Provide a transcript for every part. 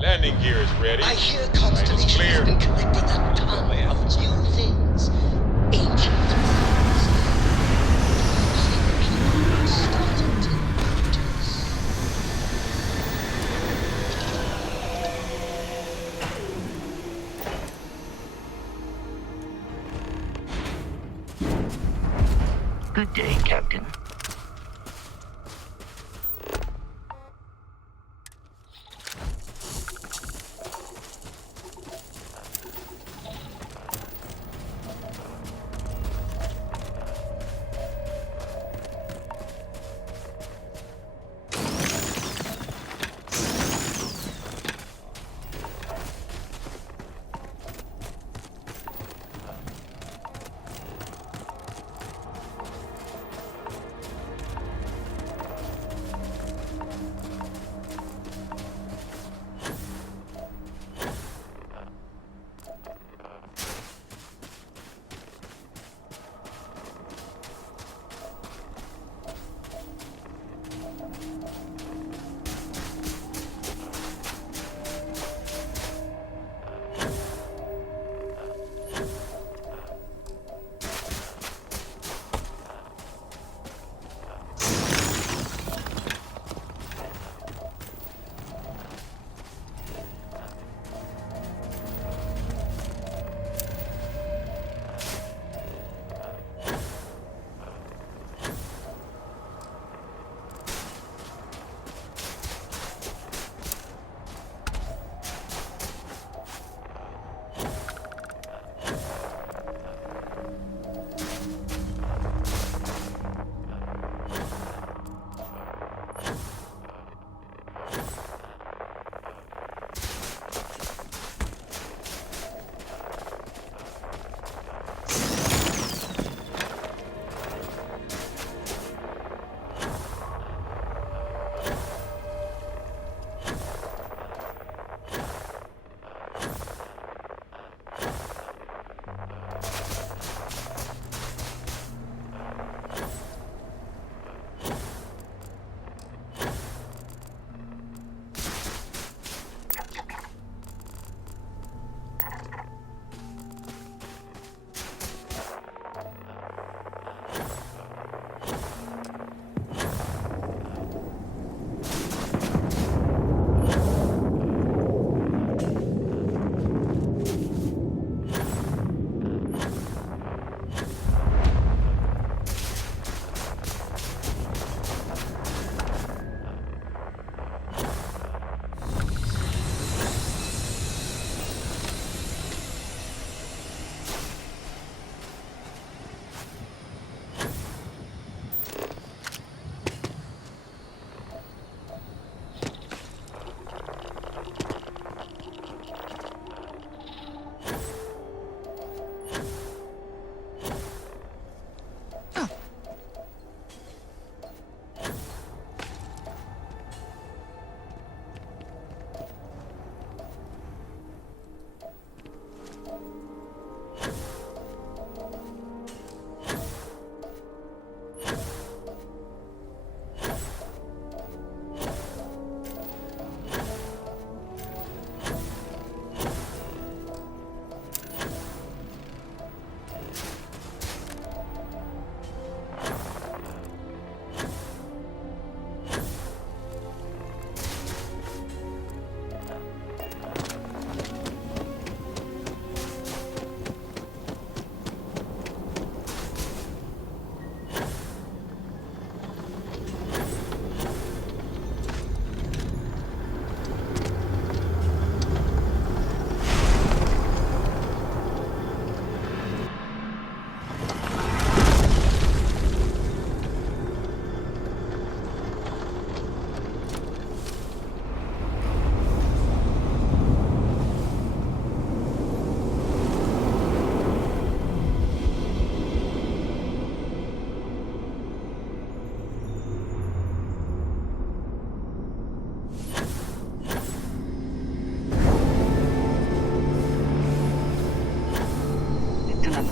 Landing gear is ready. I hear Flight is Constellation has clear. been collecting a ton of new things. Ancient things. Do you think people are starting to notice? Good day, Captain.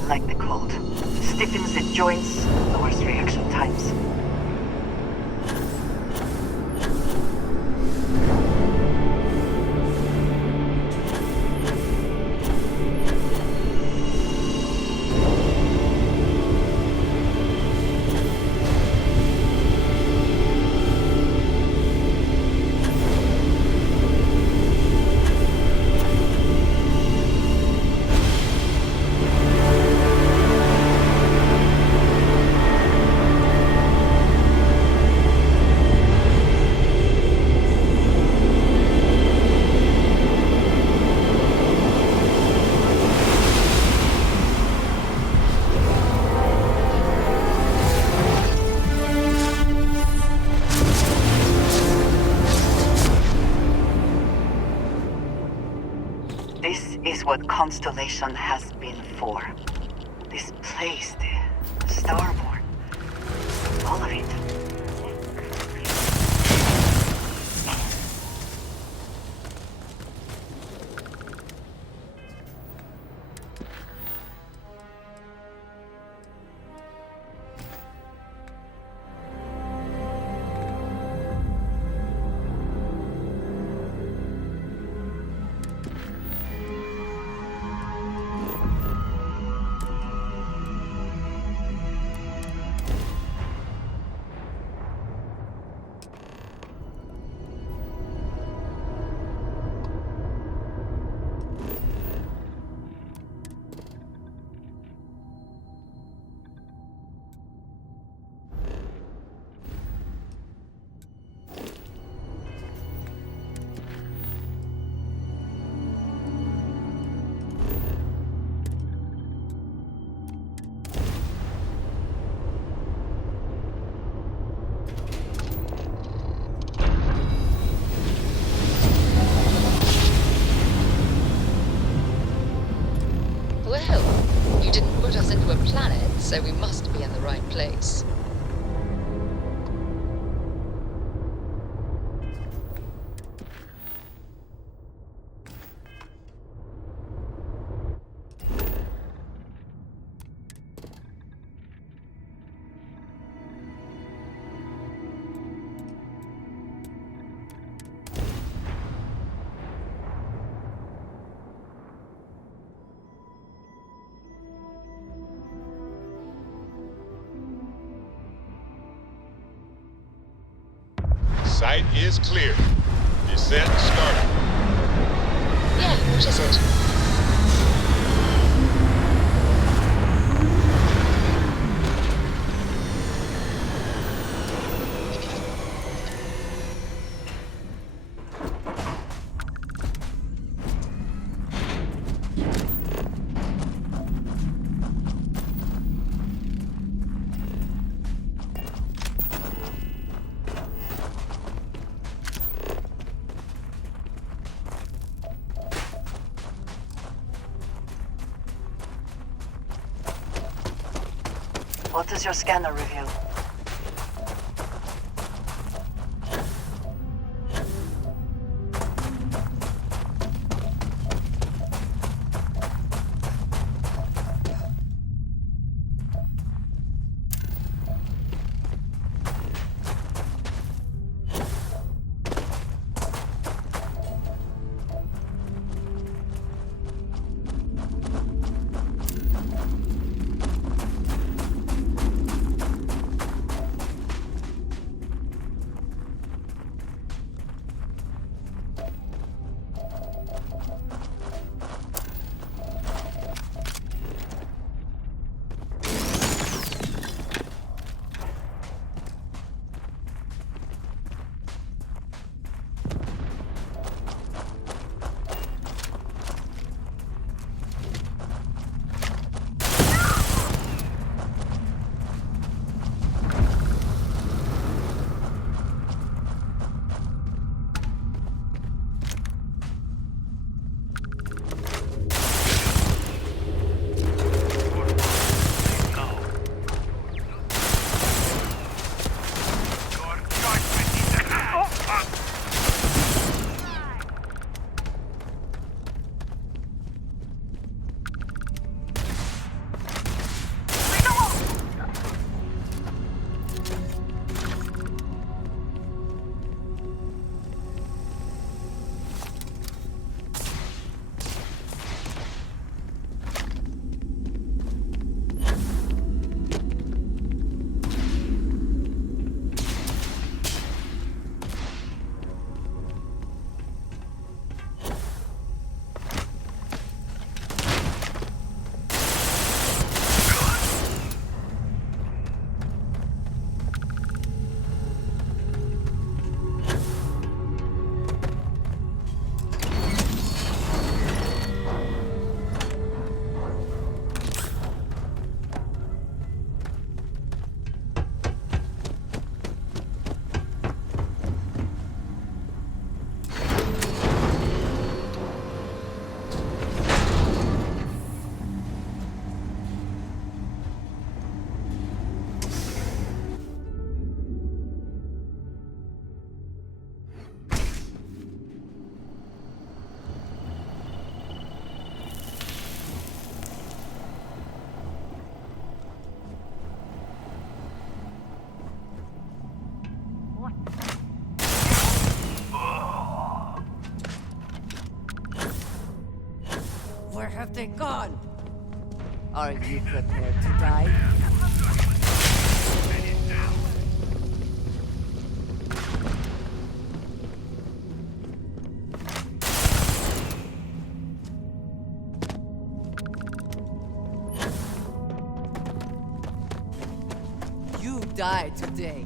Like the cold. Stiffens the joints, lowers reaction times. This is what Constellation has been for. This place, the Starborn. All of it. Well, you didn't put us into a planet, so we must be in the right place. Site is clear. Descent started. Yeah, what is it? What does your scanner reveal? Where have they gone? Are you prepared to die? You die today.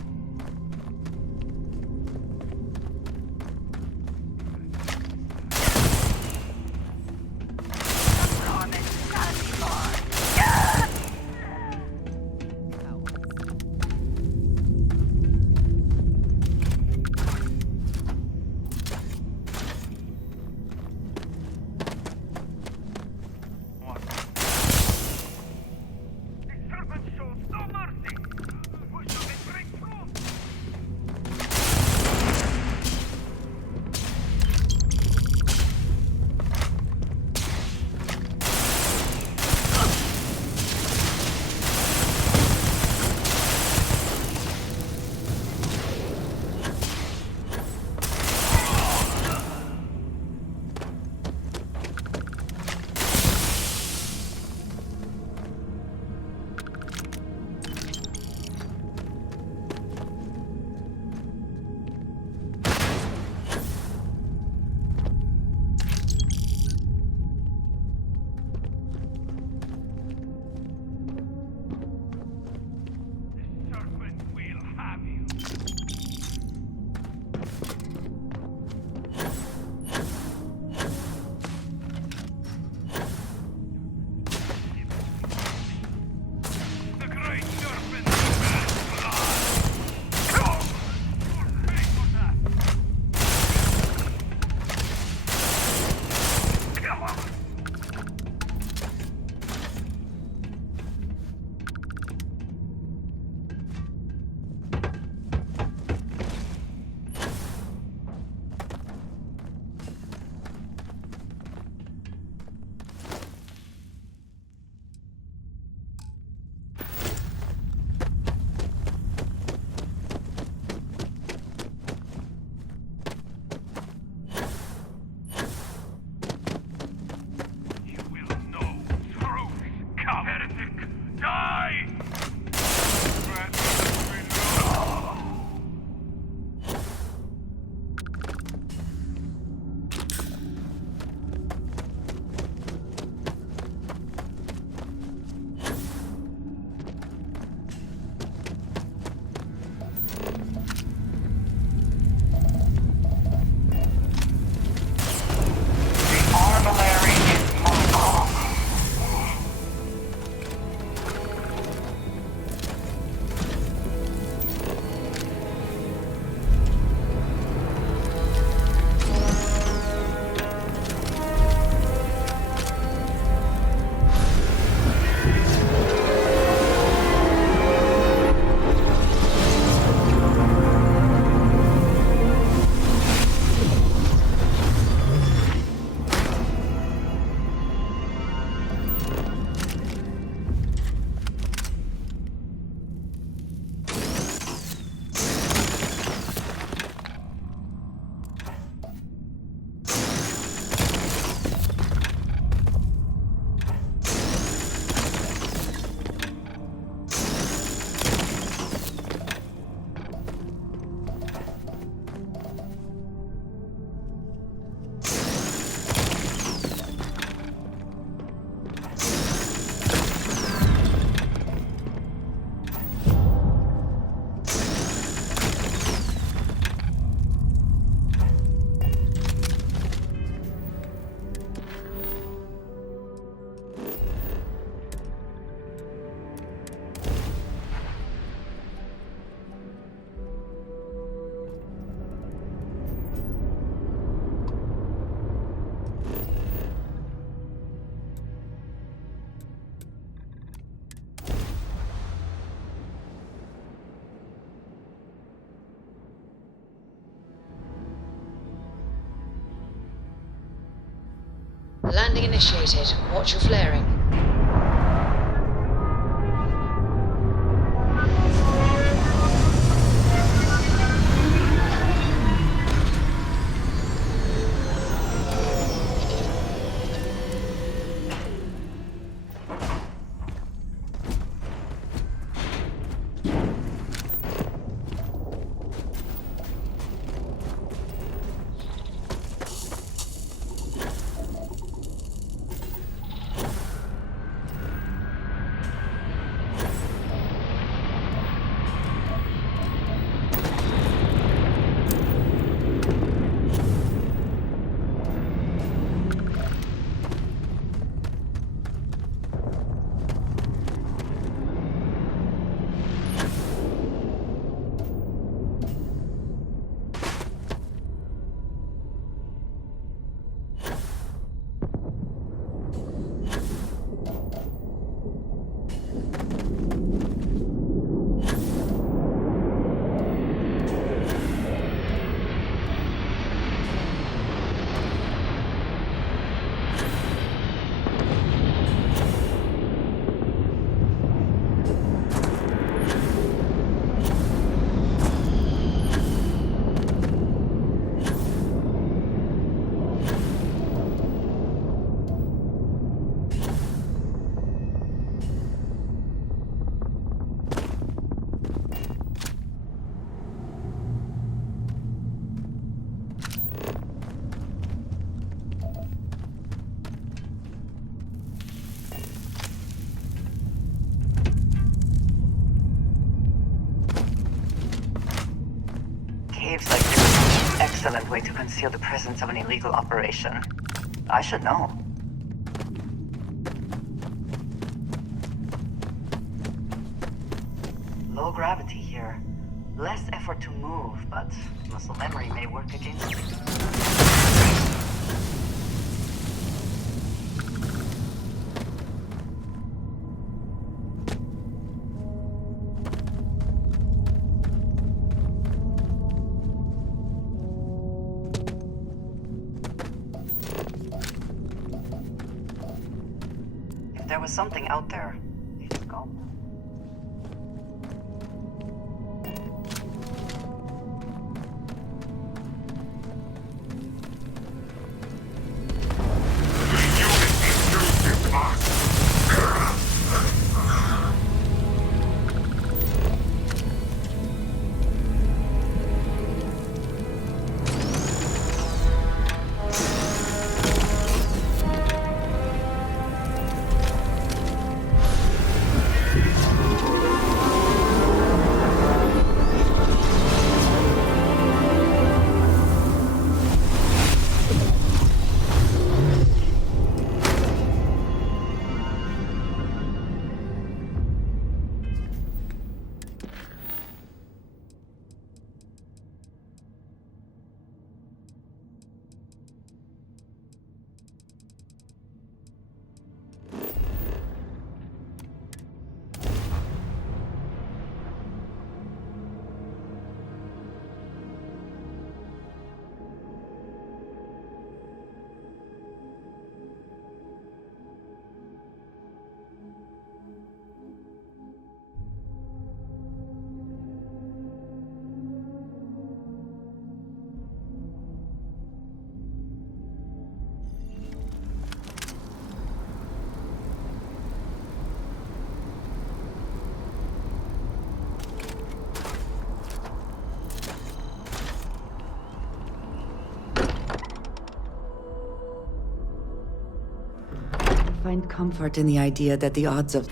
Landing initiated. Watch your flaring. excellent way to conceal the presence of an illegal operation. I should know. Low gravity here. Less effort to move, but muscle memory may work against me. If there was something out there, it's gone. Find comfort in the idea that the odds of...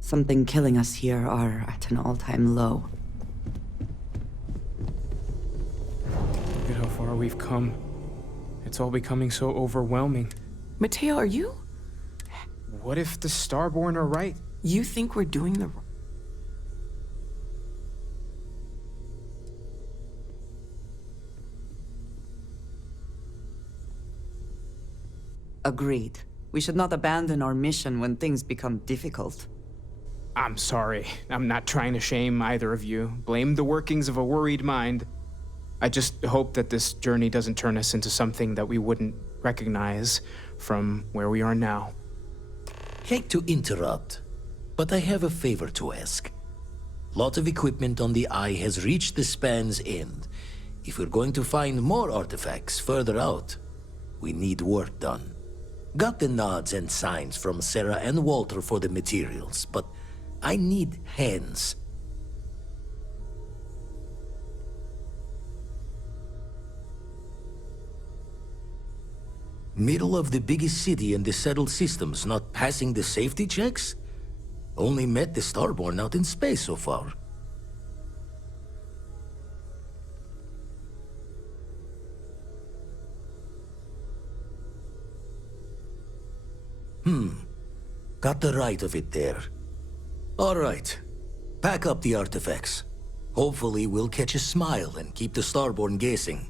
something killing us here are at an all-time low. Look at how far we've come. It's all becoming so overwhelming. Mateo, are you? What if the Starborn are right? You think we're doing the... Agreed. We should not abandon our mission when things become difficult. I'm sorry. I'm not trying to shame either of you. Blame the workings of a worried mind. I just hope that this journey doesn't turn us into something that we wouldn't recognize from where we are now. Hate to interrupt, but I have a favor to ask. Lot of equipment on the Eye has reached the span's end. If we're going to find more artifacts further out, we need work done. Got the nods and signs from Sarah and Walter for the materials, but I need hands. Middle of the biggest city and the settled systems not passing the safety checks? Only met the Starborn out in space so far. Got the right of it there. All right. Pack up the artifacts. Hopefully we'll catch a smile and keep the Starborn guessing.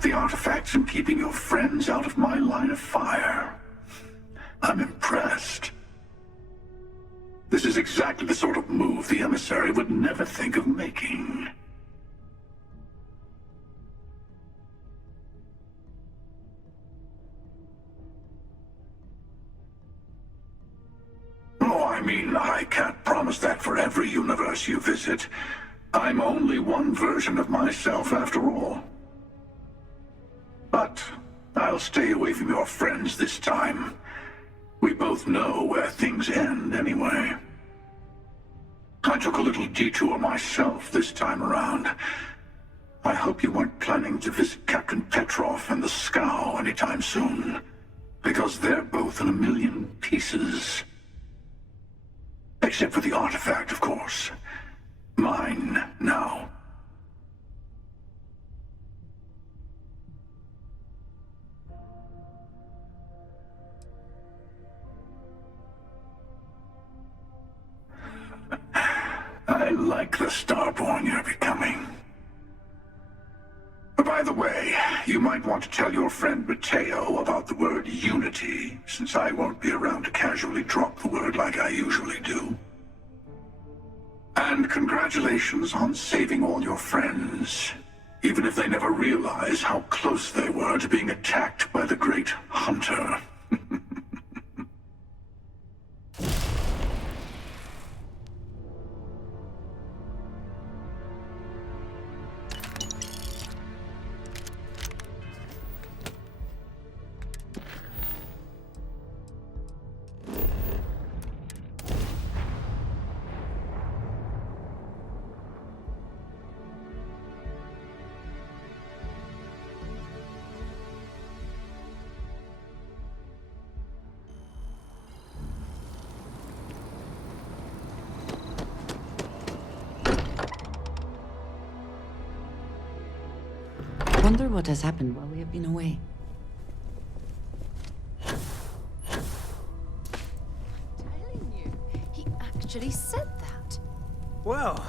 up the artifacts and keeping your friends out of my line of fire. I'm impressed. This is exactly the sort of move the emissary would never think of making. Oh, I mean, I can't promise that for every universe you visit. I'm only one version of myself after all. But I'll stay away from your friends this time. We both know where things end anyway. I took a little detour myself this time around. I hope you weren't planning to visit Captain Petrov and the Scow anytime soon, because they're both in a million pieces. Except for the artifact, of course. Mine now. I like the Starborn you're becoming. By the way, you might want to tell your friend Mateo about the word unity, since I won't be around to casually drop the word like I usually do. And congratulations on saving all your friends, even if they never realize how close they were to being attacked by the Great Hunter. Wonder what has happened while we have been away. Telling you, he actually said that. Well,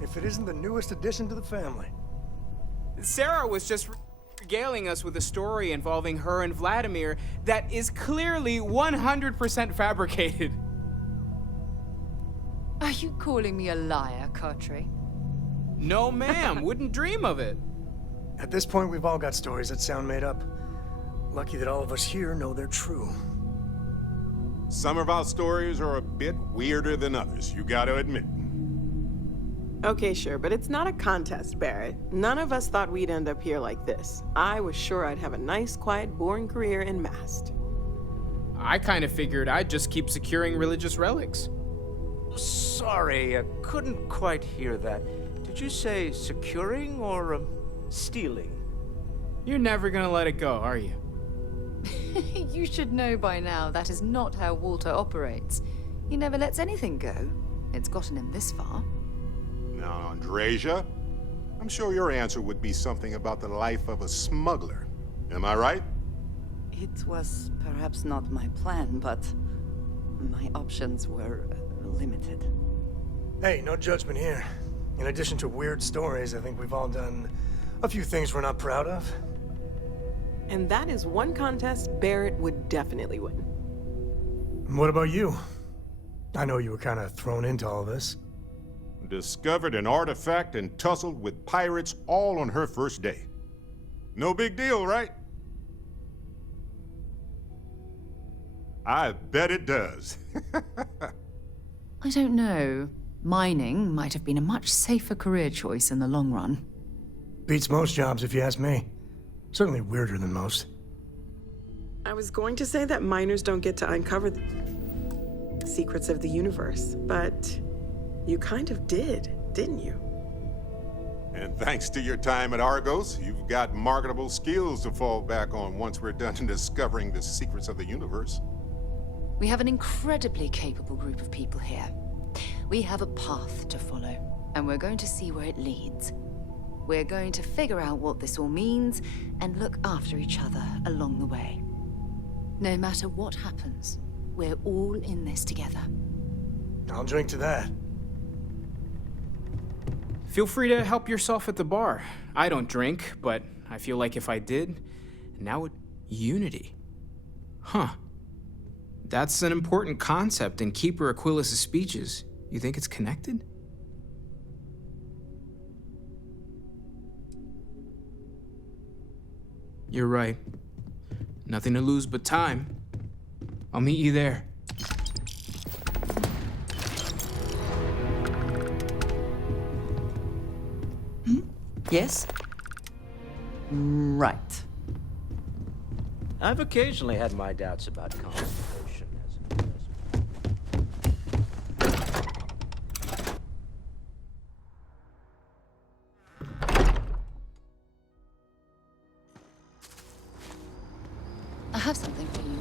if it isn't the newest addition to the family. Sarah was just regaling us with a story involving her and Vladimir that is clearly 100% fabricated. Are you calling me a liar, Cartry? No, ma'am. Wouldn't dream of it. At this point, we've all got stories that sound made up. Lucky that all of us here know they're true. Some of our stories are a bit weirder than others, you gotta admit. Okay, sure, but it's not a contest, Barrett. None of us thought we'd end up here like this. I was sure I'd have a nice, quiet, boring career in Mast. I kind of figured I'd just keep securing religious relics. Sorry, I couldn't quite hear that. Did you say securing or stealing? You're never gonna let it go, are you? You should know by now that is not how Walter operates. He never lets anything go. It's gotten him this far. Now, Andreja, I'm sure your answer would be something about the life of a smuggler. Am I right? It was perhaps not my plan, but my options were limited. Hey, no judgment here. In addition to weird stories, I think we've all done a few things we're not proud of. And that is one contest Barrett would definitely win. What about you? I know you were kind of thrown into all this. Discovered an artifact and tussled with pirates all on her first day. No big deal, right? I bet it does. I don't know. Mining might have been a much safer career choice in the long run. Beats most jobs, if you ask me. Certainly weirder than most. I was going to say that miners don't get to uncover the secrets of the universe, but you kind of did, didn't you? And thanks to your time at Argos, you've got marketable skills to fall back on once we're done discovering the secrets of the universe. We have an incredibly capable group of people here. We have a path to follow, and we're going to see where it leads. We're going to figure out what this all means and look after each other along the way. No matter what happens, we're all in this together. I'll drink to that. Feel free to help yourself at the bar. I don't drink, but I feel like if I did, now it... Unity. Huh. That's an important concept in Keeper Aquilas' speeches. You think it's connected? You're right. Nothing to lose but time. I'll meet you there. Yes? Right. I've occasionally had my doubts about contemplation as an investment. I have something for you.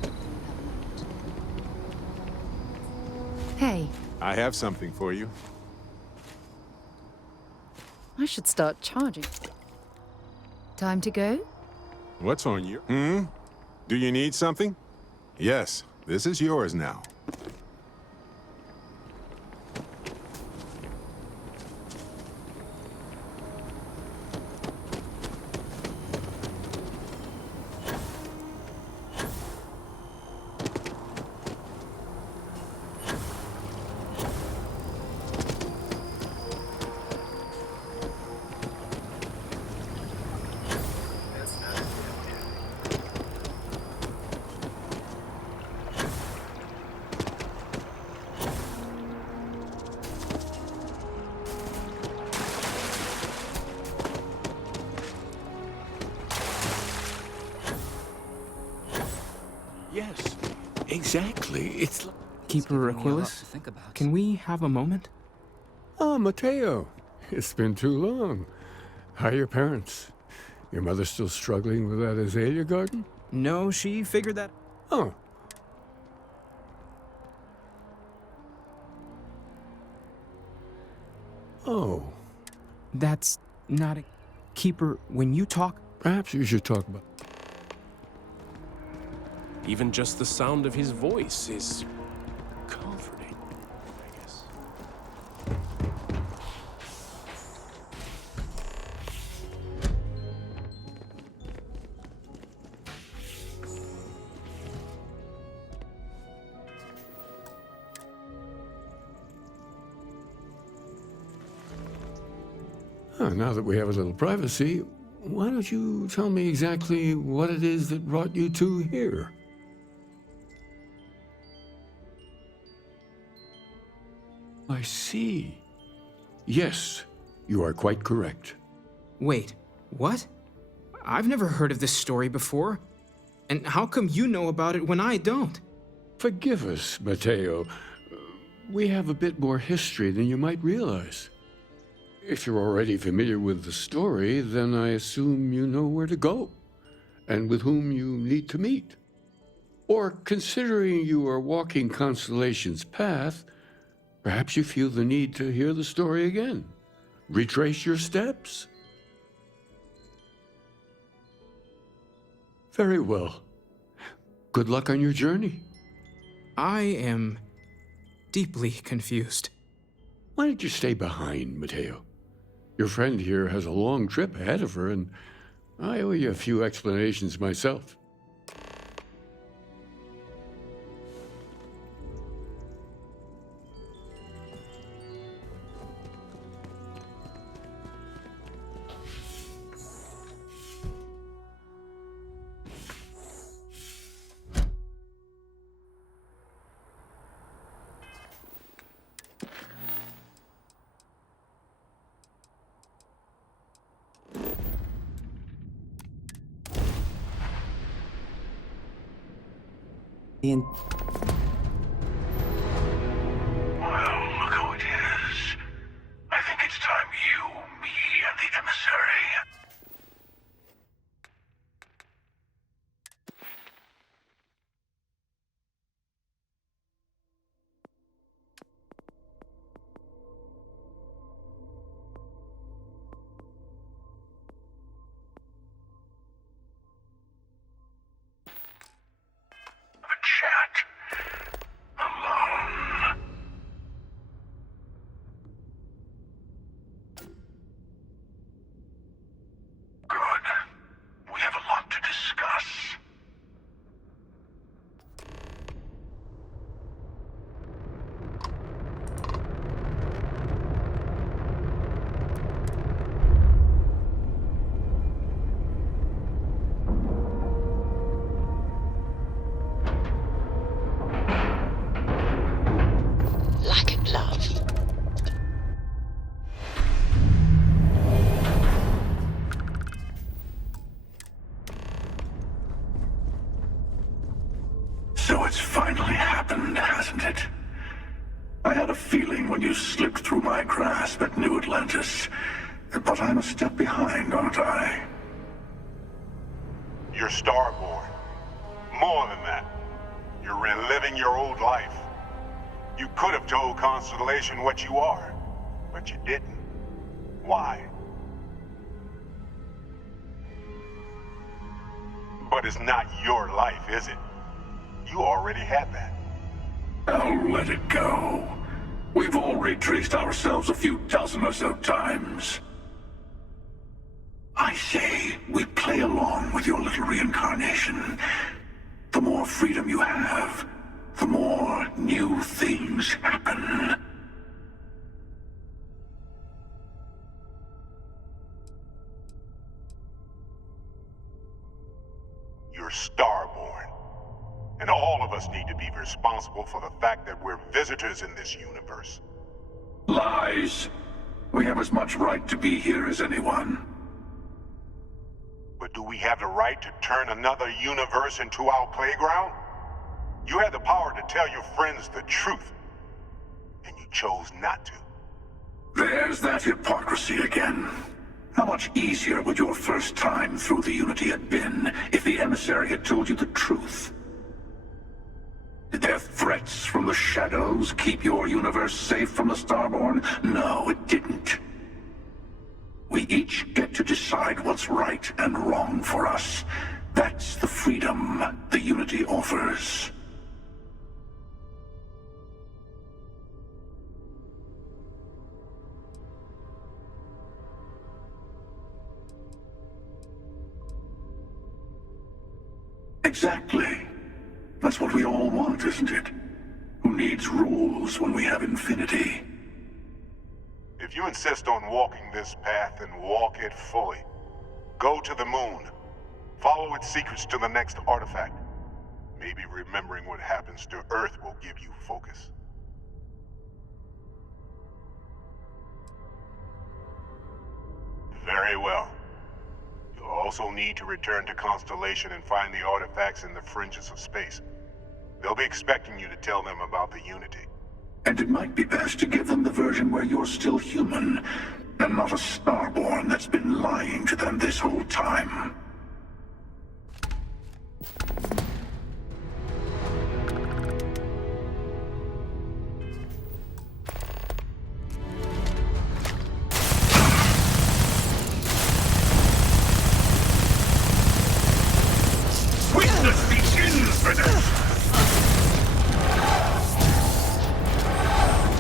Hey, I have something for you. I should start charging. Time to go? What's on you? Do you need something? Yes, this is yours now. Yes, exactly. It's like... Keeper Aquilas, can we have a moment? Ah, Mateo. It's been too long. How are your parents? Your mother still struggling with that azalea garden? No, she figured that... Oh. Oh. That's not a... Keeper, when you talk... Perhaps you should talk about... Even just the sound of his voice is comforting, I guess. Now that we have a little privacy, why don't you tell me exactly what it is that brought you two here? I see. Yes, you are quite correct. Wait, what? I've never heard of this story before. And how come you know about it when I don't? Forgive us, Mateo. We have a bit more history than you might realize. If you're already familiar with the story, then I assume you know where to go and with whom you need to meet. Or considering you are walking Constellation's path, perhaps you feel the need to hear the story again. Retrace your steps. Very well. Good luck on your journey. I am deeply confused. Why don't you stay behind, Mateo? Your friend here has a long trip ahead of her, and I owe you a few explanations myself. Well, look who it is. I think it's time you, me, and the emissary. It's finally happened, hasn't it? I had a feeling when you slipped through my grasp at New Atlantis. But I'm a step behind, aren't I? You're starborn. More than that. You're reliving your old life. You could have told Constellation what you are, but you didn't. Why? But it's not your life, is it? You already had that. I'll let it go. We've all retraced ourselves a few dozen or so times. I say, we play along with your little reincarnation. The more freedom you have, the more new things happen. You're starborn. And all of us need to be responsible for the fact that we're visitors in this universe. Lies. We have as much right to be here as anyone. But do we have the right to turn another universe into our playground? You had the power to tell your friends the truth, and you chose not to. There's that hypocrisy again. How much easier would your first time through the Unity have been if the emissary had told you the truth? Did their threats from the shadows keep your universe safe from the Starborn? No, it didn't. We each get to decide what's right and wrong for us. That's the freedom the Unity offers. Exactly. That's what we all want, isn't it? Who needs rules when we have infinity? If you insist on walking this path, then walk it fully. Go to the moon. Follow its secrets to the next artifact. Maybe remembering what happens to Earth will give you focus. Very well. You'll also need to return to Constellation and find the artifacts in the fringes of space. They'll be expecting you to tell them about the Unity. And it might be best to give them the version where you're still human, and not a Starborn that's been lying to them this whole time. Witness the infinite!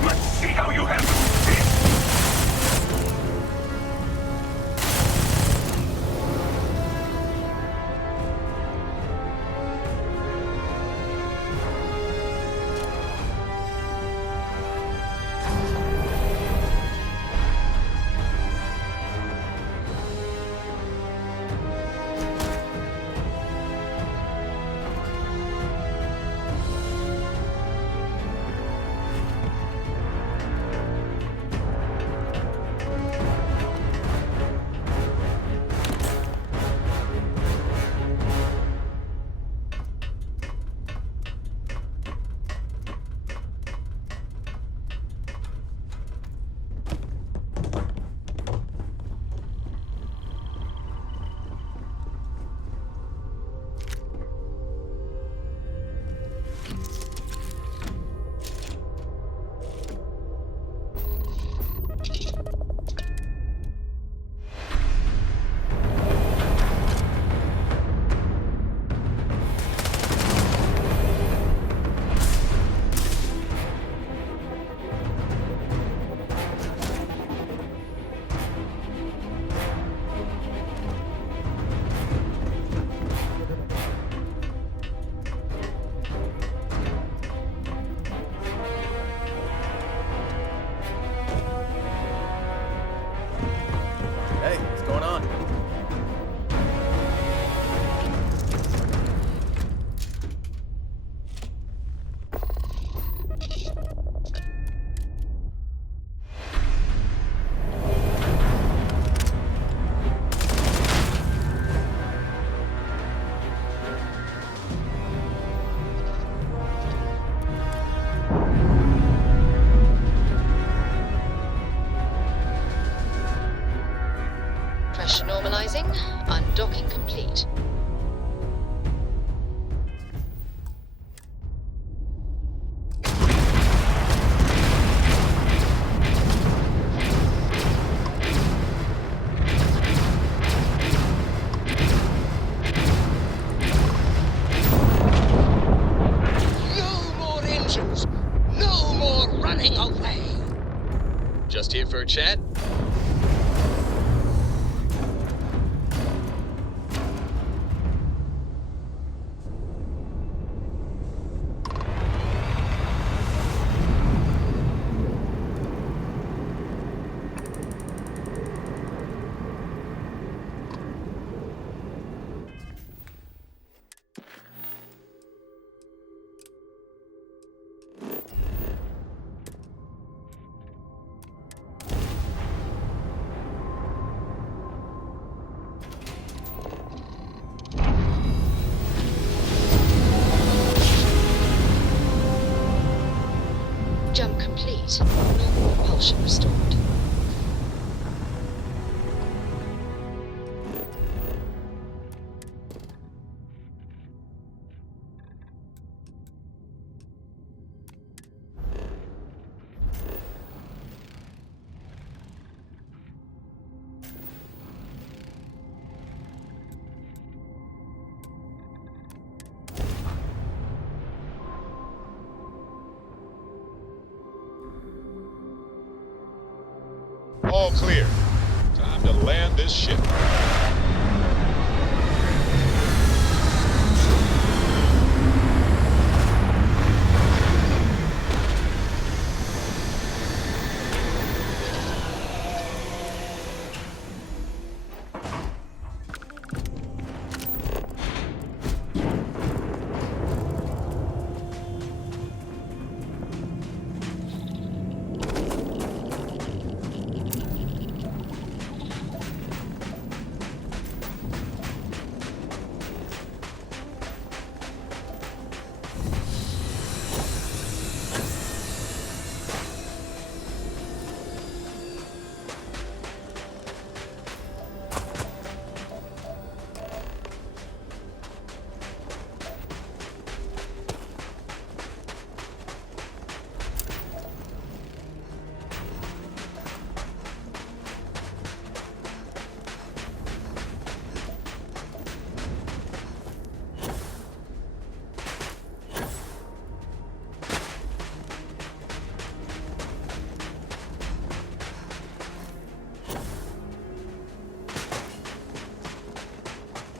Let's see how you handle this! Bridge normalizing. Undocking complete. No more engines! No more running away! Just here for a chat? Jump complete. Normal propulsion restored. All clear. Time to land this ship.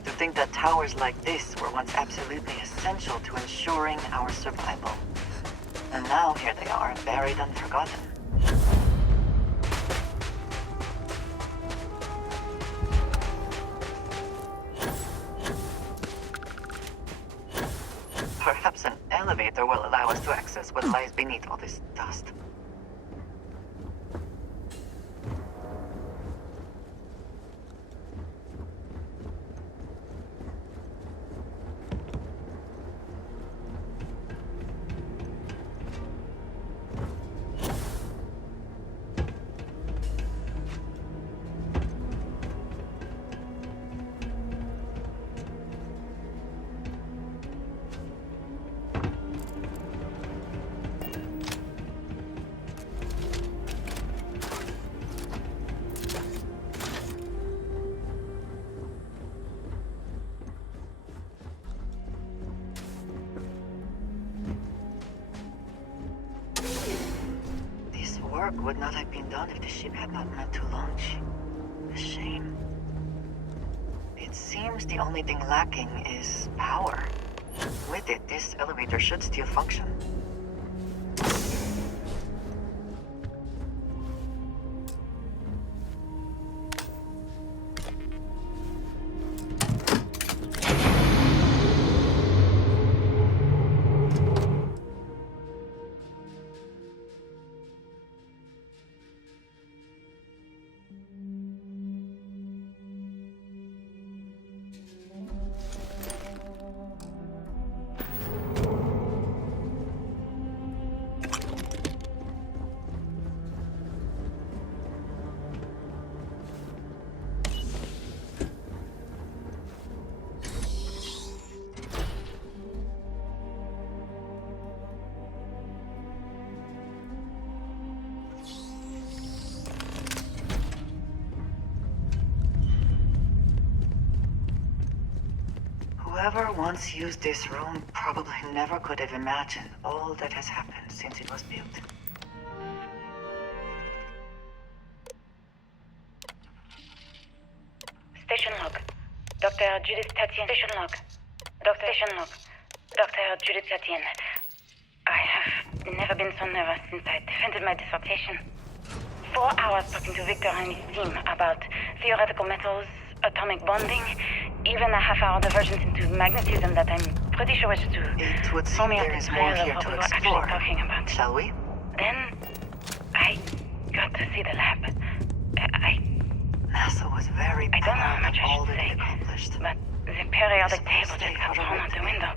To think that towers like this were once absolutely essential to ensuring our survival. And now here they are, buried and forgotten. Perhaps an elevator will allow us to access what lies beneath all this dust. Work would not have been done if the ship had not meant to launch. A shame. It seems the only thing lacking is power. With it, this elevator should still function. Whoever once used this room probably never could have imagined all that has happened since it was built. Station log. Dr. Judith Tatien. Station log. Station log. Dr. Judith Tatien. I have never been so nervous since I defended my dissertation. 4 hours talking to Victor and his team about theoretical metals, atomic bonding, even a half-hour divergence into magnetism that I'm pretty sure was to It would seem there is more here to explore. Talking about. Shall we? Then I got to see the lab. NASA was very I don't know how proud much of I all should that say, it accomplished. but the periodic table Stay just got out of thrown it. out the window.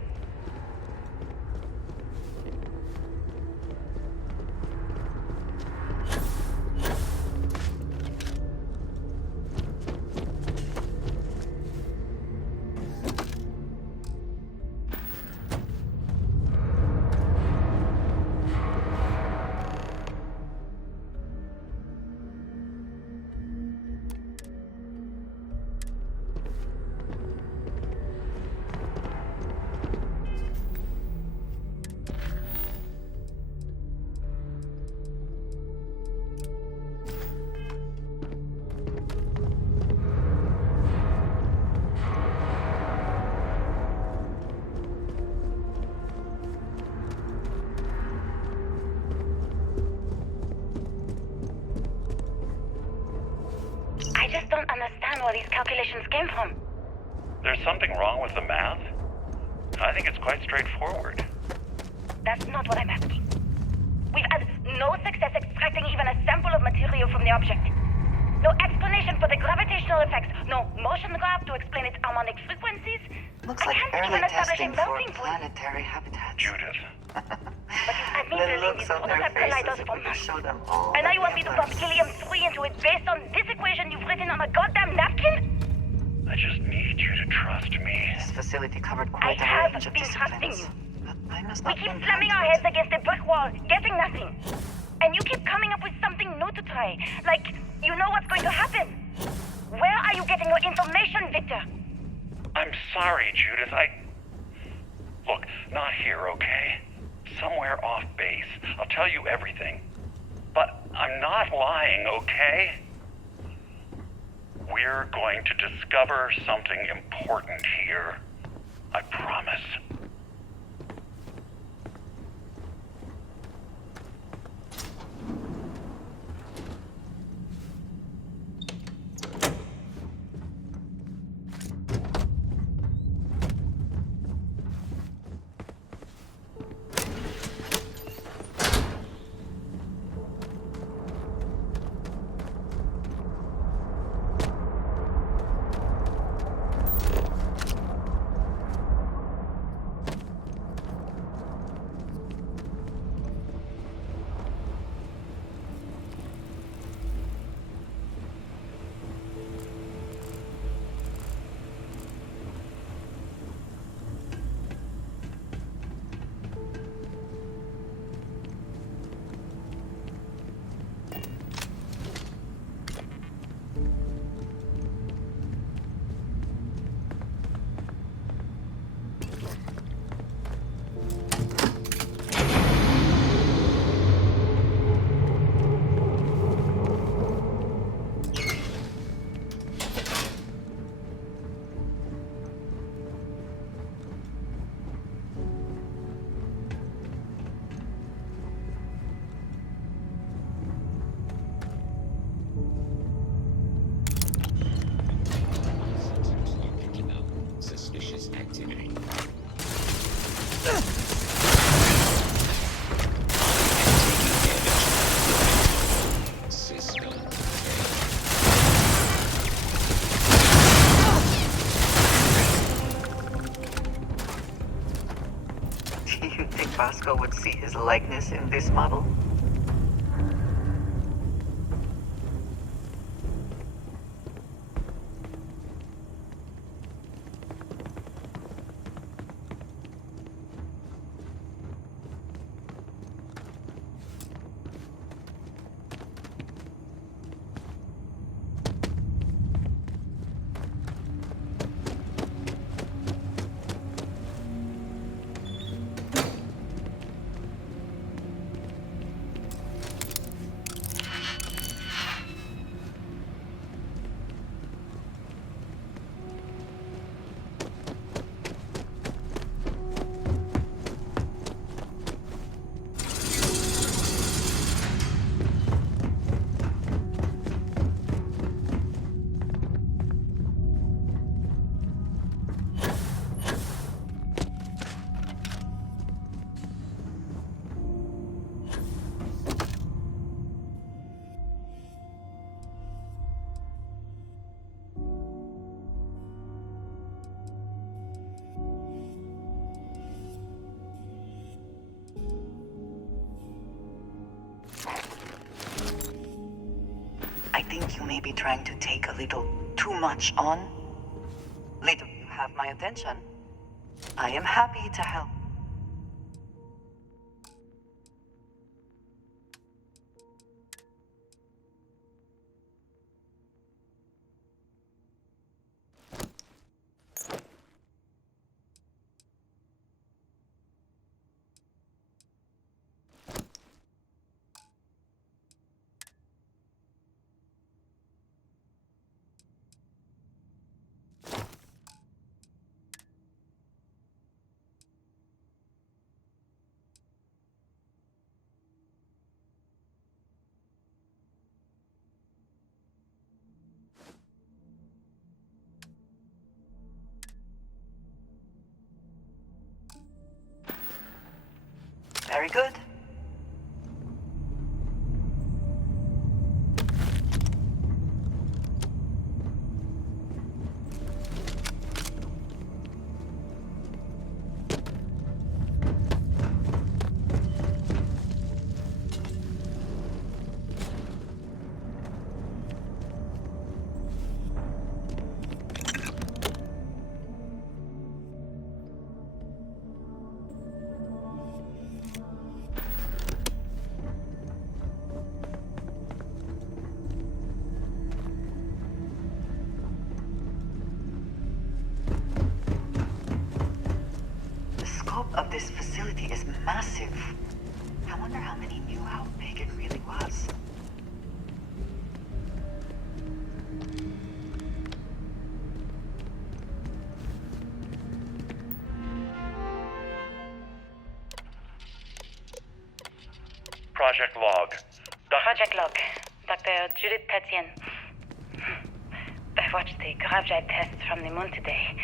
I just don't understand where these calculations came from. There's something wrong with the math? I think it's quite straightforward. That's not what I'm asking. We've had no success extracting even a sample of material from the object. No explanation for the gravitational effects. No motion graph to explain its harmonic frequencies. Looks I like can't early even establish a testing for melting point. planetary habitats. Judith. But you had me The believe looks these on their prototype faces colliders if for we could months. show them all. And now that you want we me to have pump helium-3 into it based on this equation you've written on a goddamn napkin? I just need you to trust me. This facility covered I quite a have range of been trusting disciplines. you. But I must We not keep been slamming our blind heads against a brick wall, getting nothing. And you keep coming up with something new to try. Like, you know what's going to happen. Where are you getting your information, Victor? I'm sorry, Judith. Look, not here, okay? Somewhere off base. I'll tell you everything. But I'm not lying, okay? We're going to discover something important here. I promise. Suspicious activity. System. Do you think Vasco would see his likeness in this model? think you may be trying to take a little too much on. Little, you have my attention. I am happy to help. Very good. Of this facility is massive. I wonder how many knew how big it really was. Project log. Project log. Dr. Judith Tatien. I watched the gravjite tests from the moon today.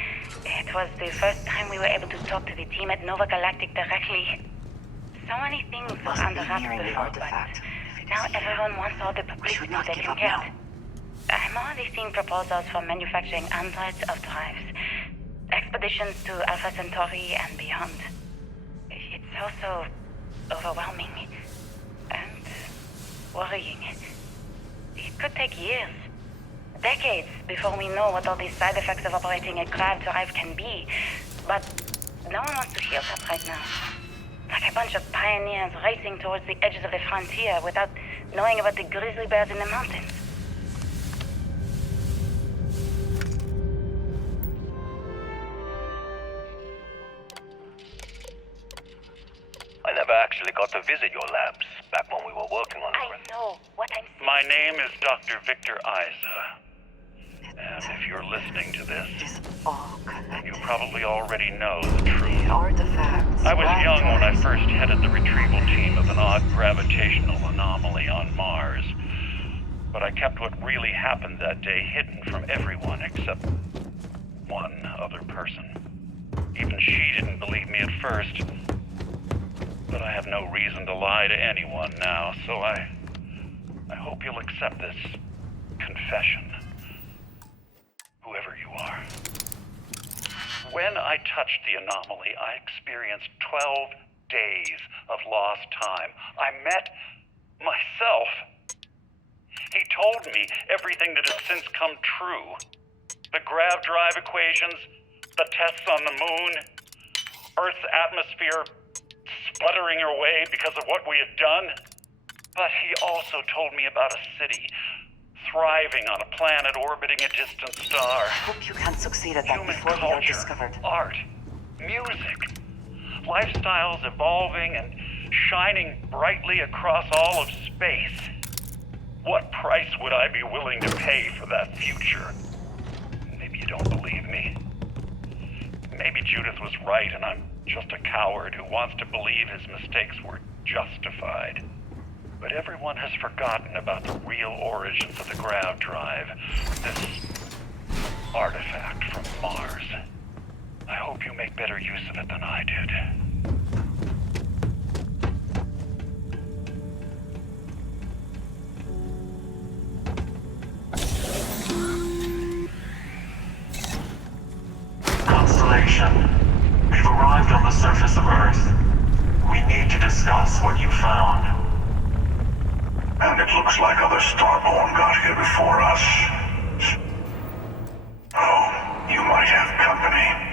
It was the first time we were able to talk to the team at Nova Galactic directly. So many things were under wraps before, but now everyone wants all the publicity they can get. I'm already seeing proposals for manufacturing androids of drives, expeditions to Alpha Centauri and beyond. It's also overwhelming and worrying. It could take years, decades, before we know what all these side effects of operating a grav drive can be. But no one wants to hear that right now. Like a bunch of pioneers racing towards the edges of the frontier without knowing about the grizzly bears in the mountains. I never actually got to visit your labs back when we were working on I know what I'm saying. My name is Dr. Victor Isa. And if you're listening to this, you probably already know the truth. Artifacts. I was young when I first headed the retrieval team of an odd gravitational anomaly on Mars. But I kept what really happened that day hidden from everyone except one other person. Even she didn't believe me at first. But I have no reason to lie to anyone now, so I hope you'll accept this confession. Whoever you are. When I touched the anomaly, I experienced 12 days of lost time. I met myself. He told me everything that has since come true. The grav drive equations, the tests on the moon, Earth's atmosphere sputtering away because of what we had done. But he also told me about a city thriving on a planet orbiting a distant star. Hope you can succeed at that Human before culture, we are discovered. Art, music, lifestyles evolving and shining brightly across all of space. What price would I be willing to pay for that future? Maybe you don't believe me. Maybe Judith was right and I'm just a coward who wants to believe his mistakes were justified. But everyone has forgotten about the real origins of the grav drive, this artifact from Mars. I hope you make better use of it than I did. Constellation, we've arrived on the surface of Earth. We need to discuss what you found. And it looks like other Starborn got here before us. Oh, you might have company.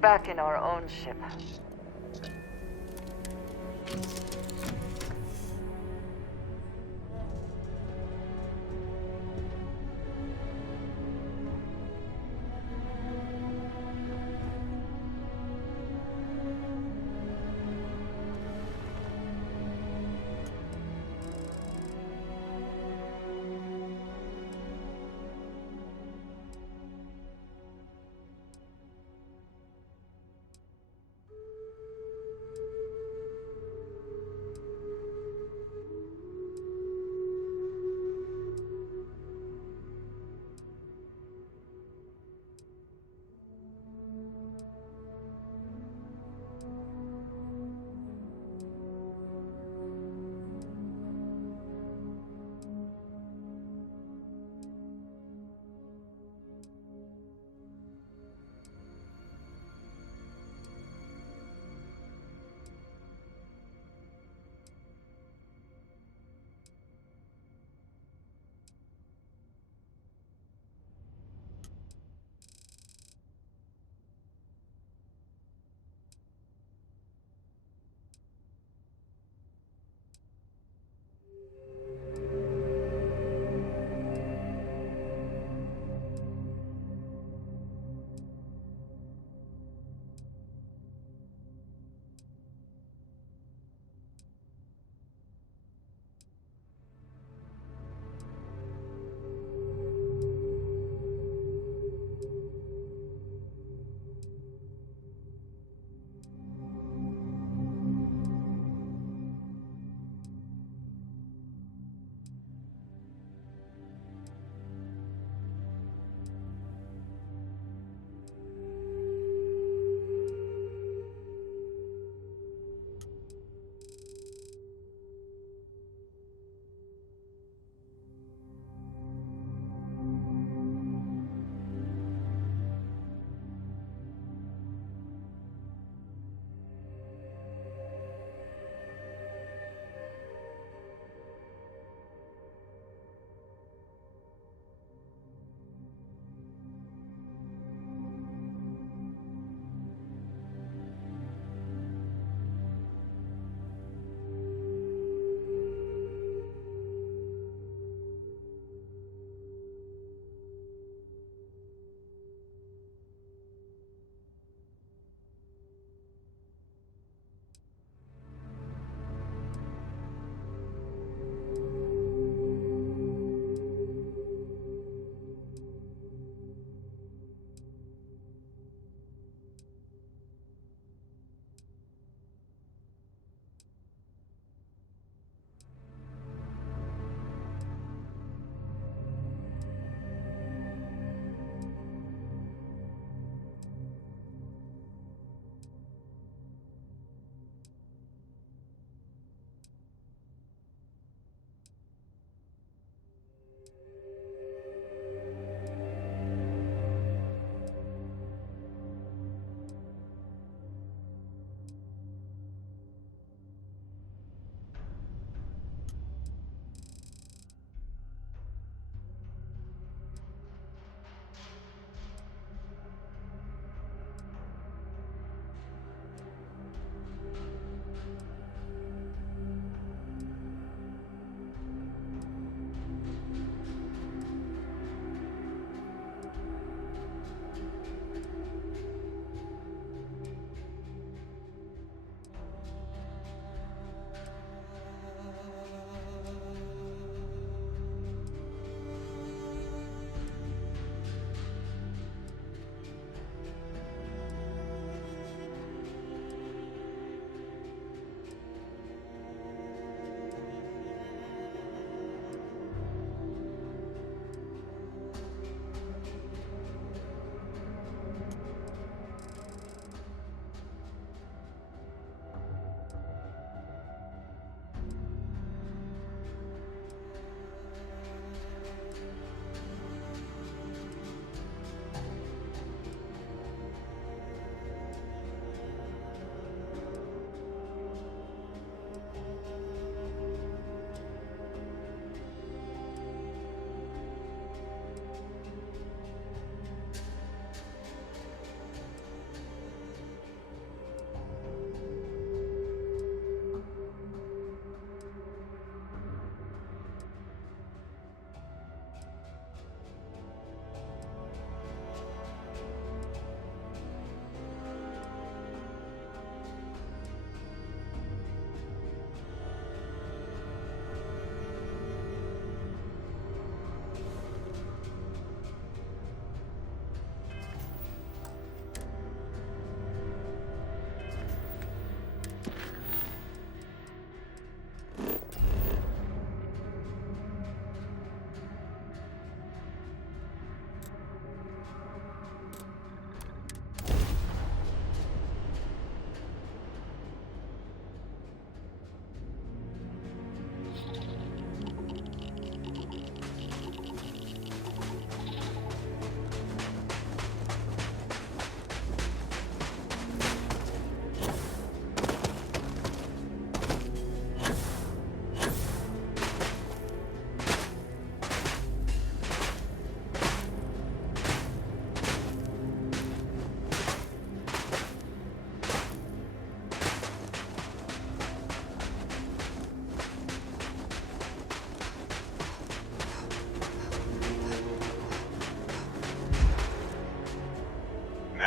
back in our own ship.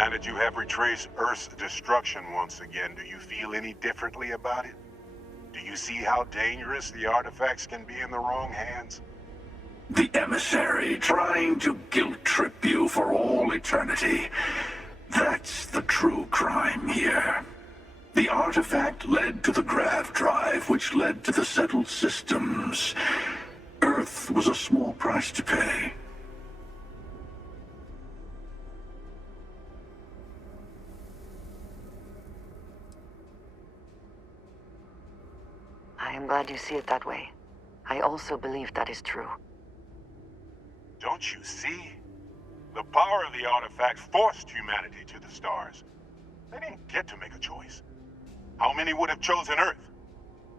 Now that you have retraced Earth's destruction once again, do you feel any differently about it? Do you see how dangerous the artifacts can be in the wrong hands? The emissary trying to guilt-trip you for all eternity. That's the true crime here. The artifact led to the grav drive, which led to the settled systems. Earth was a small price to pay. I am glad you see it that way. I also believe that is true. Don't you see? The power of the artifact forced humanity to the stars. They didn't get to make a choice. How many would have chosen Earth?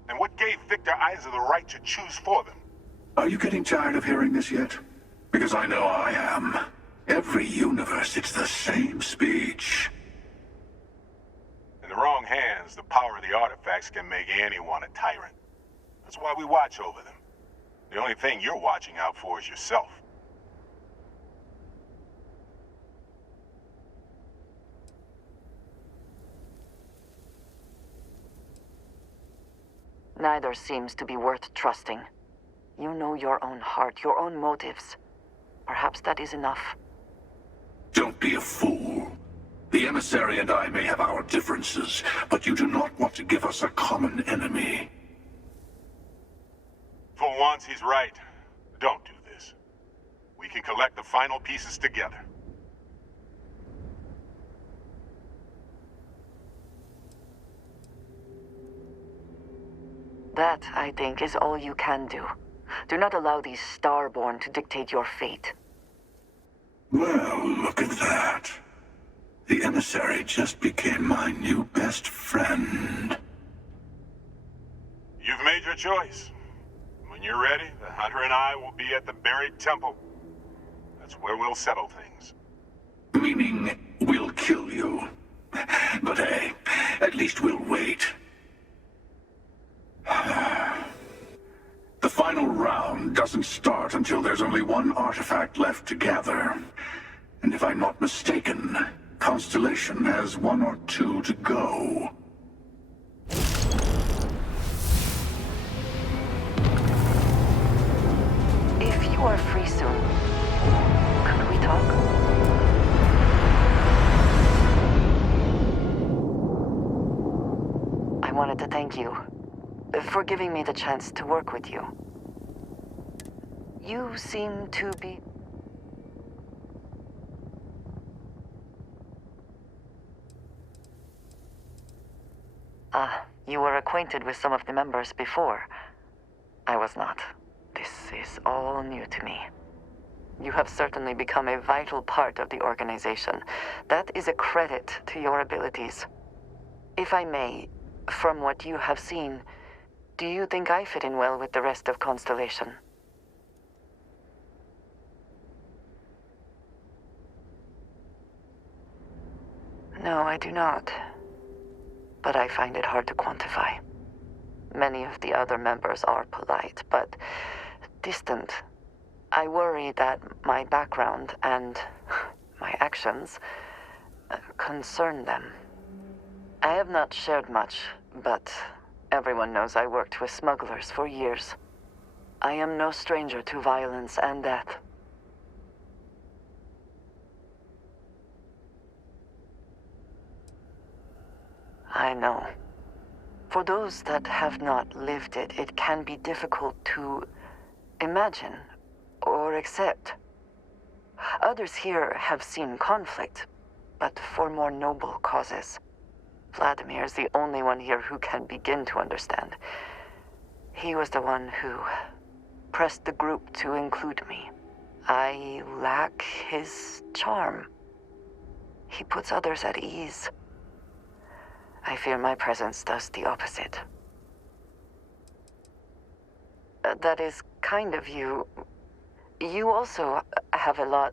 And what gave Victor Isa the right to choose for them? Are you getting tired of hearing this yet? Because I know I am. Every universe, it's the same speech. In the wrong hands, the power of the artifacts can make anyone a tyrant. That's why we watch over them. The only thing you're watching out for is yourself. Neither seems to be worth trusting. You know your own heart, your own motives. Perhaps that is enough. Don't be a fool. The emissary and I may have our differences, but you do not want to give us a common enemy. For once, he's right. Don't do this. We can collect the final pieces together. That, I think, is all you can do. Do not allow these Starborn to dictate your fate. Well, look at that. The emissary just became my new best friend. You've made your choice. When you're ready, the Hunter and I will be at the buried temple. That's where we'll settle things. Meaning, we'll kill you. But hey, at least we'll wait. The final round doesn't start until there's only one artifact left to gather. And if I'm not mistaken, Constellation has one or two to go. If you are free soon, could we talk? I wanted to thank you for giving me the chance to work with you. You seem to be... you were acquainted with some of the members before. I was not. This is all new to me. You have certainly become a vital part of the organization. That is a credit to your abilities. If I may, from what you have seen, do you think I fit in well with the rest of Constellation? No, I do not. But I find it hard to quantify. Many of the other members are polite, but distant. I worry that my background and my actions concern them. I have not shared much, but everyone knows I worked with smugglers for years. I am no stranger to violence and death. I know. For those that have not lived it, it can be difficult to imagine or accept. Others here have seen conflict, but for more noble causes. Vladimir is the only one here who can begin to understand. He was the one who pressed the group to include me. I lack his charm. He puts others at ease. I fear my presence does the opposite. That is kind of you. You also have a lot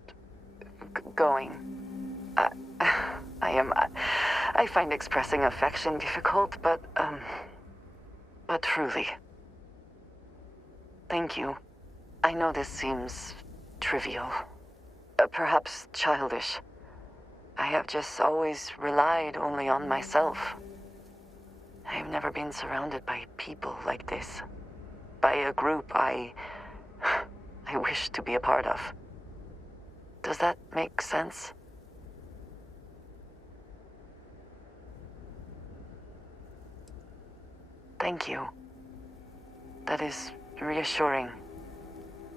going. I find expressing affection difficult, but truly. Thank you. I know this seems trivial, perhaps childish. I have just always relied only on myself. I have never been surrounded by people like this. By a group I wish to be a part of. Does that make sense? Thank you. That is reassuring.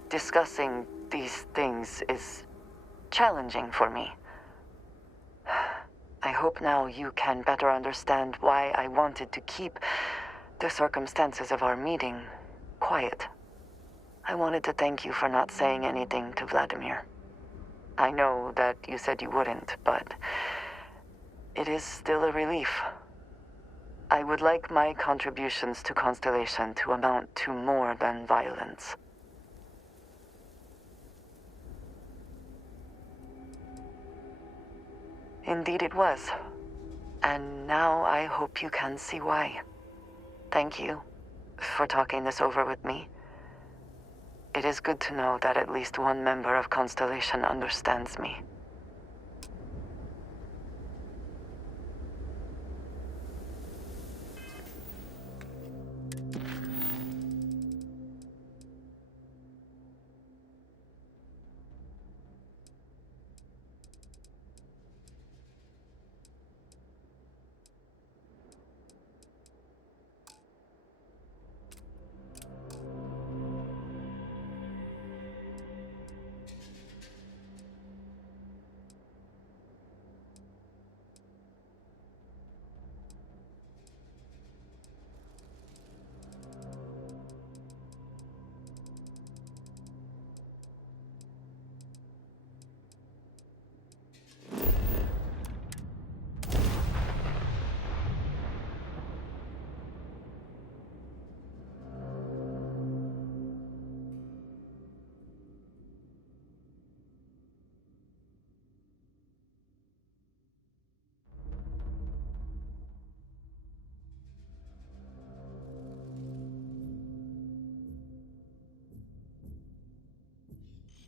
Discussing these things is challenging for me. I hope now you can better understand why I wanted to keep the circumstances of our meeting quiet. I wanted to thank you for not saying anything to Vladimir. I know that you said you wouldn't, but it is still a relief. I would like my contributions to Constellation to amount to more than violence. Indeed it was. And now I hope you can see why. Thank you for talking this over with me. It is good to know that at least one member of Constellation understands me.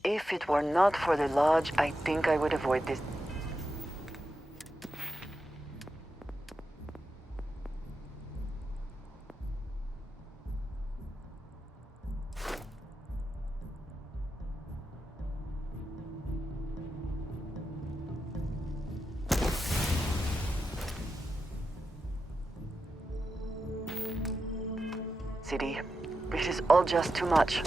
If it were not for the lodge, I think I would avoid this. City, it is all just too much.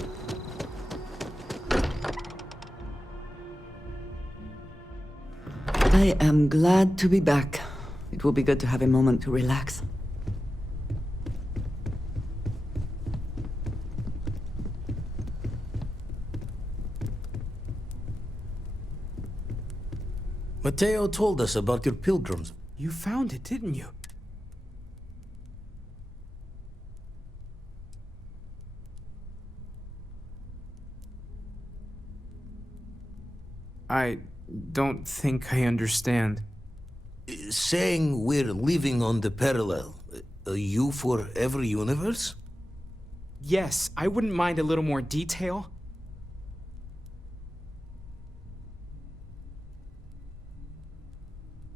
I am glad to be back. It will be good to have a moment to relax. Mateo told us about your pilgrims. You found it, didn't you? I don't think I understand. Saying we're living on the parallel. You for every universe? Yes, I wouldn't mind a little more detail.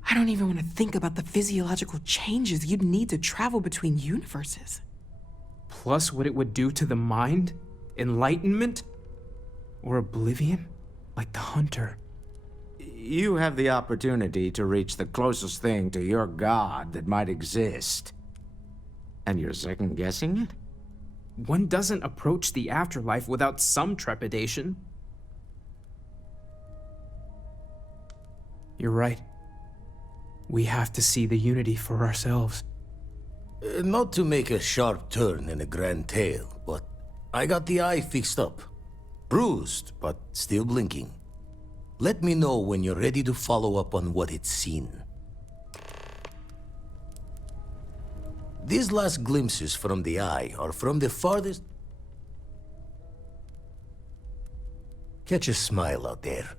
I don't even want to think about the physiological changes you'd need to travel between universes. Plus what it would do to the mind? Enlightenment? Or oblivion? Like the Hunter. You have the opportunity to reach the closest thing to your god that might exist. And you're second-guessing it? One doesn't approach the afterlife without some trepidation. You're right. We have to see the unity for ourselves. Not to make a sharp turn in a grand tale, but I got the eye fixed up. Bruised, but still blinking. Let me know when you're ready to follow up on what it's seen. These last glimpses from the eye are from the farthest... Catch a smile out there.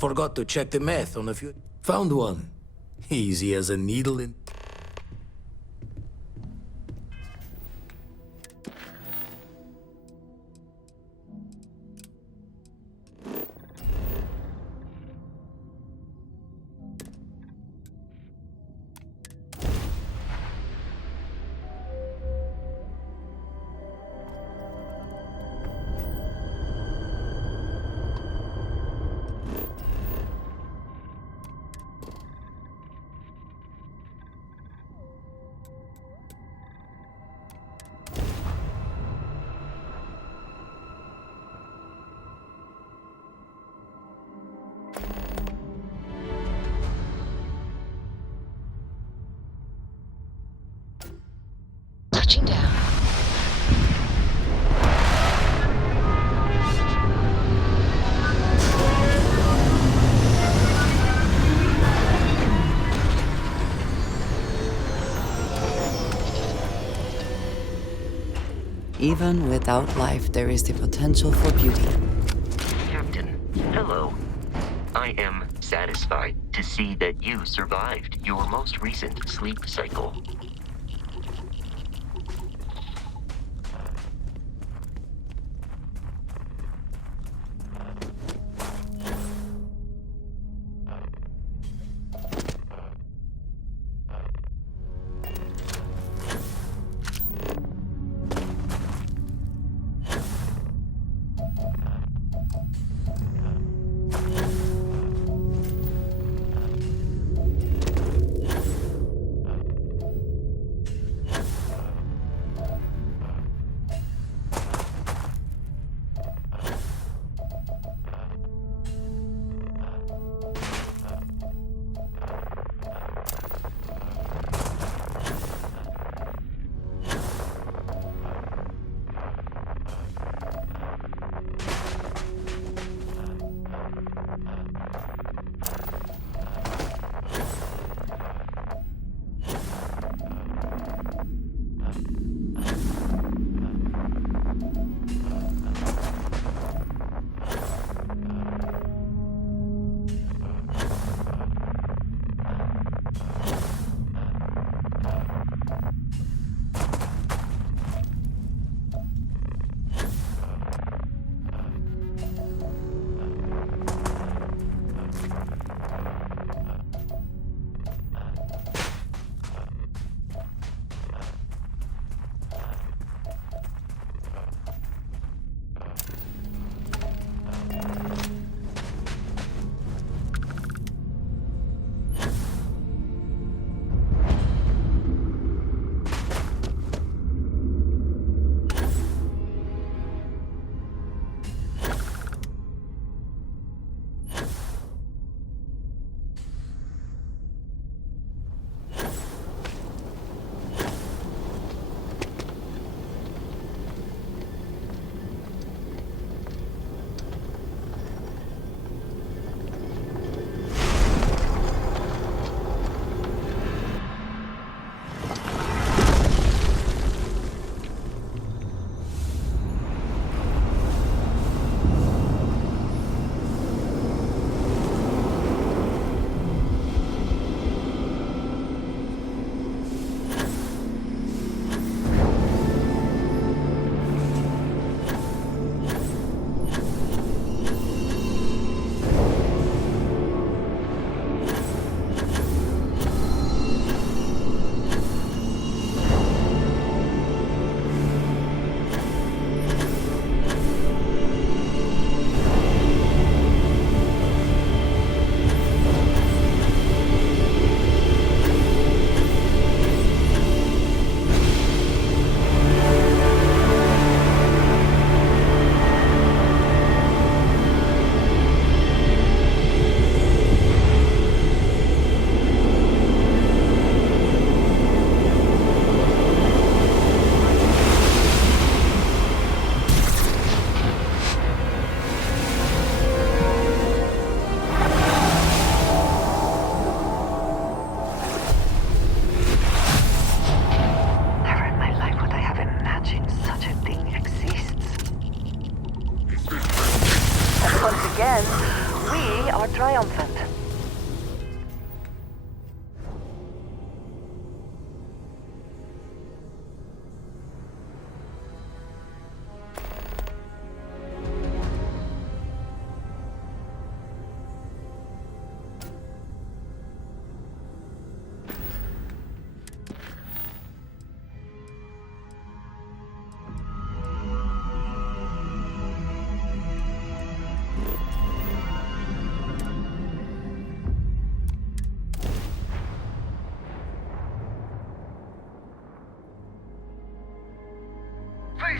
Forgot to check the math on a few. Found one. Easy as a needle in. Touching down. Even without life, there is the potential for beauty. Captain, hello. I am satisfied to see that you survived your most recent sleep cycle.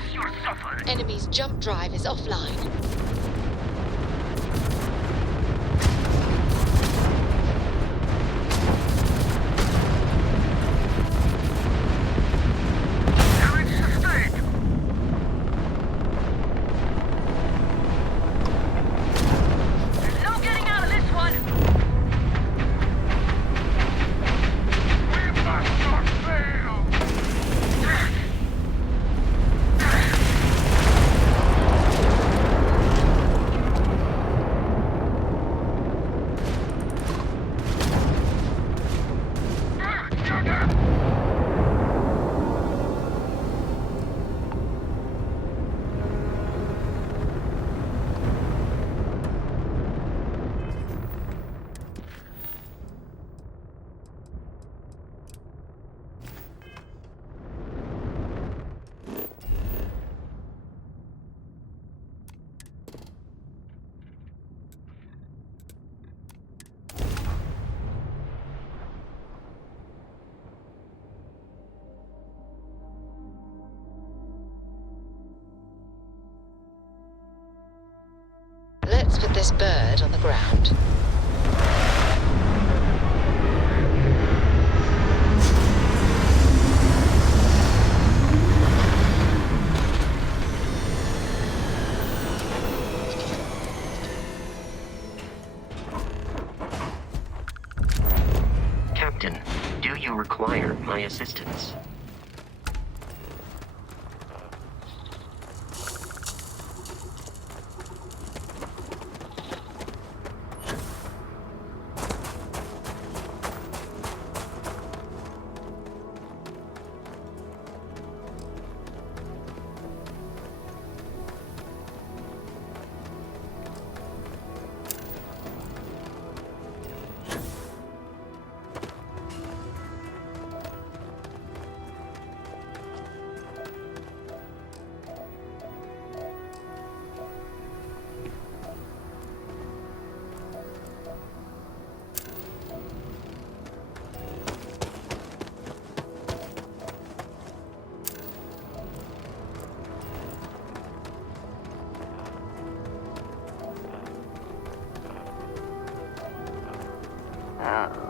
Brace yourself. Enemy's jump drive is offline. Let's put this bird on the ground. Captain, do you require my assistance?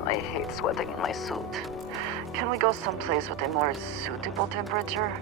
I hate sweating in my suit. Can we go someplace with a more suitable temperature?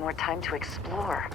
more time to explore.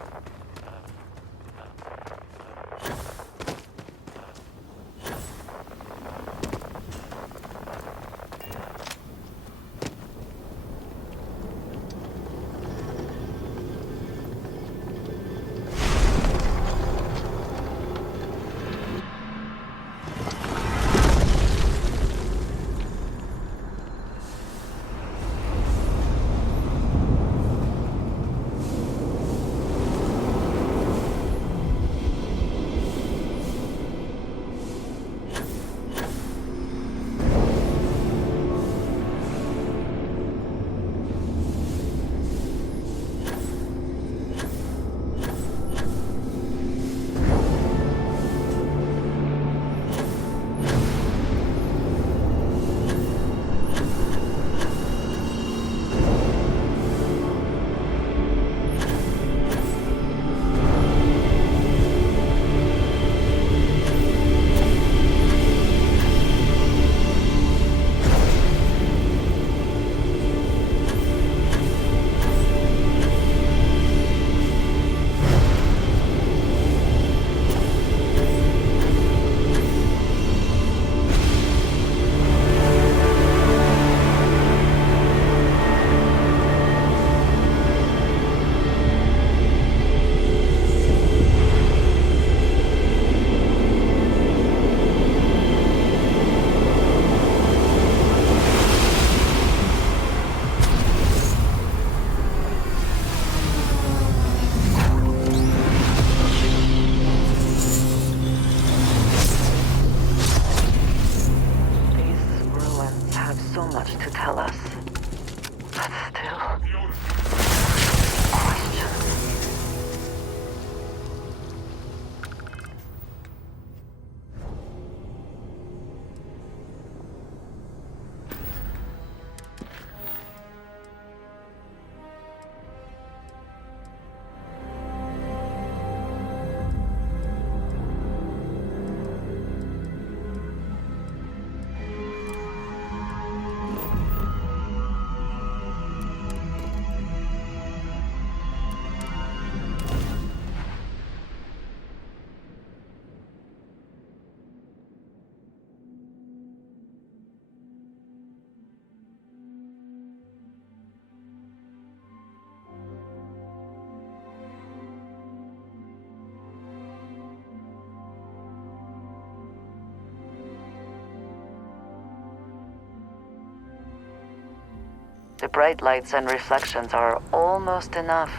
The bright lights and reflections are almost enough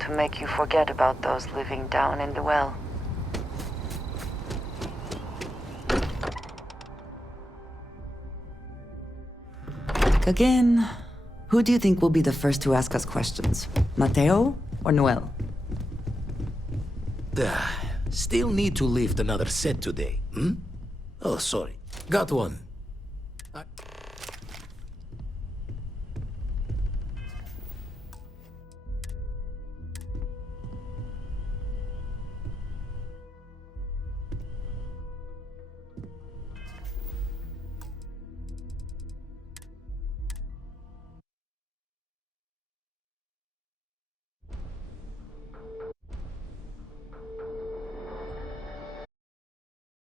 to make you forget about those living down in the well. Again, who do you think will be the first to ask us questions? Mateo or Noel? Still need to lift another set today, hmm? Oh, sorry. Got one.